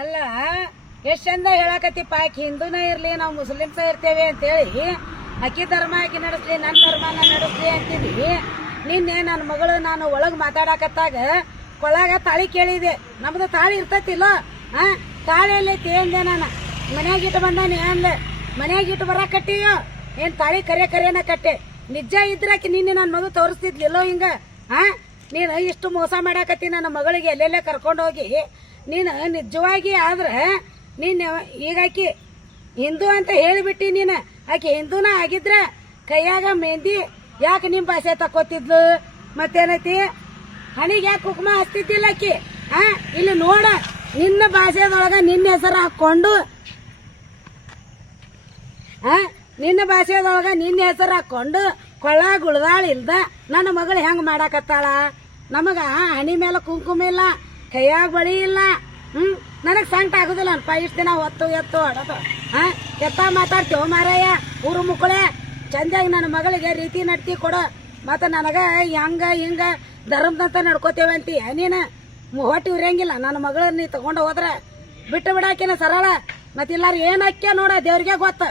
ಅಲ್ಲ ಎಷ್ಟು ಚಂದ ಹೇಳಕತ್ತಿಪ್ಪ ಆಕೆ ಹಿಂದೂನ ಇರಲಿ ನಾವು ಮುಸ್ಲಿಮ್ಸ ಇರ್ತೇವೆ ಅಂತೇಳಿ ಅಕ್ಕಿ ಧರ್ಮ ಆಕಿ ನಡೆಸ್ಲಿ ನನ್ನ ಧರ್ಮನ ನಡೆಸ್ಲಿ ಅಂತಿದ್ವಿ ನಿನ್ನೆ ನನ್ನ ಮಗಳು ನಾನು ಒಳಗೆ ಮಾತಾಡಕತ್ತಾಗ ಕೊಳಗ ತಾಳಿ ಕೇಳಿದೆ ನಮ್ದು ತಾಳಿ ಇರ್ತೈತಿಲ್ಲ ಹಾ ತಾಳಿ ಅಲ್ಲಿ ನಾನು ಮನ್ಯಾಗ ಇಟ್ಟು ಬಂದಾನೆ ಅಂದೆ ಮನ್ಯಾಗ ಇಟ್ಟು ಬರಕ್ಕೆ ಕಟ್ಟಿಯೋ ಏನು ತಾಳಿ ಕರೆ ಕರೆನ ಕಟ್ಟೆ ನಿಜ ಇದ್ರಾಕಿ ನಿನ್ನೆ ನನ್ನ ಮಗು ತೋರಿಸ್ತಿದ್ಲಿಲ್ಲೋ ಹಿಂಗೆ ಹಾ ನೀನು ಇಷ್ಟು ಮೋಸ ಮಾಡಾಕತ್ತಿ ನನ್ನ ಮಗಳಿಗೆ ಎಲ್ಲೆಲ್ಲೇ ಕರ್ಕೊಂಡೋಗಿ ನೀನು ನಿಜವಾಗಿ ಆದ್ರೆ ನೀನು ಆಕಿ ಹಿಂದೂ ಅಂತ ಹೇಳಿಬಿಟ್ಟು ನೀನು ಆಕೆ ಹಿಂದೂನ ಆಗಿದ್ರೆ ಕೈಯಾಗ ಮೆಹಂದಿ ಯಾಕೆ ನಿಮ್ಮ ಭಾಷೆ ತಕ್ಕೊತಿದ್ಲು ಮತ್ತೇನೈತಿ ಹಣಿಗೆ ಯಾಕೆ ಕುಕುಮ ಹಚ್ತಿದ್ದಿಲ್ಲ ಆಕಿ ಹಾ ಇಲ್ಲಿ ನೋಡ ನಿನ್ನ ಭಾಷೆದೊಳಗ ನಿನ್ನ ಹೆಸರು ಹಾಕ್ಕೊಂಡು ಹಾಂ ನಿನ್ನ ಭಾಷೆದೊಳಗ ನಿನ್ನ ಹೆಸರು ಹಾಕ್ಕೊಂಡು ಕೊಳ್ಳ ಗುಳದಾಳ ಇಲ್ದ ನನ್ನ ಮಗಳು ಹೆಂಗೆ ಮಾಡಾಕತ್ತಾಳ ನಮಗೆ ಹಣಿ ಮೇಲೆ ಕುಂಕುಮ ಇಲ್ಲ ಕೈಯಾಗ ಬಳಿ ಇಲ್ಲ ಹ್ಞೂ ನನಗೆ ಸಂಕಟ ಆಗುದಿಲ್ಲ ಅಲ್ಪ ಇಷ್ಟು ದಿನ ಹೊತ್ತು ಎತ್ತು ಆಡೋದು ಹಾ ಎತ್ತ ಮಾತಾಡ್ತೀವ ಮಾರಯ್ಯ ಊರು ಮುಕ್ಕಳೆ ಚಂದಾಗ ನನ್ನ ಮಗಳಿಗೆ ರೀತಿ ನಡ್ತಿ ಕೊಡು ಮತ್ತೆ ನನಗೆ ಹೆಂಗ ಹಿಂಗ ಧರ್ಮದಂತ ನಡ್ಕೋತೇವೆ ಅಂತಿ ನೀನು ಹೊಟ್ಟಿ ಉರಿಯಂಗಿಲ್ಲ ನನ್ನ ಮಗಳನ್ನ ನೀ ತಗೊಂಡು ಹೋದ್ರೆ ಬಿಟ್ಟು ಬಿಡಾಕಿನ ಸರಳ ಮತ್ತಿಲ್ಲಾರು ಏನು ಹಾಕ್ಯ ನೋಡ ದೇವ್ರಿಗೆ ಗೊತ್ತು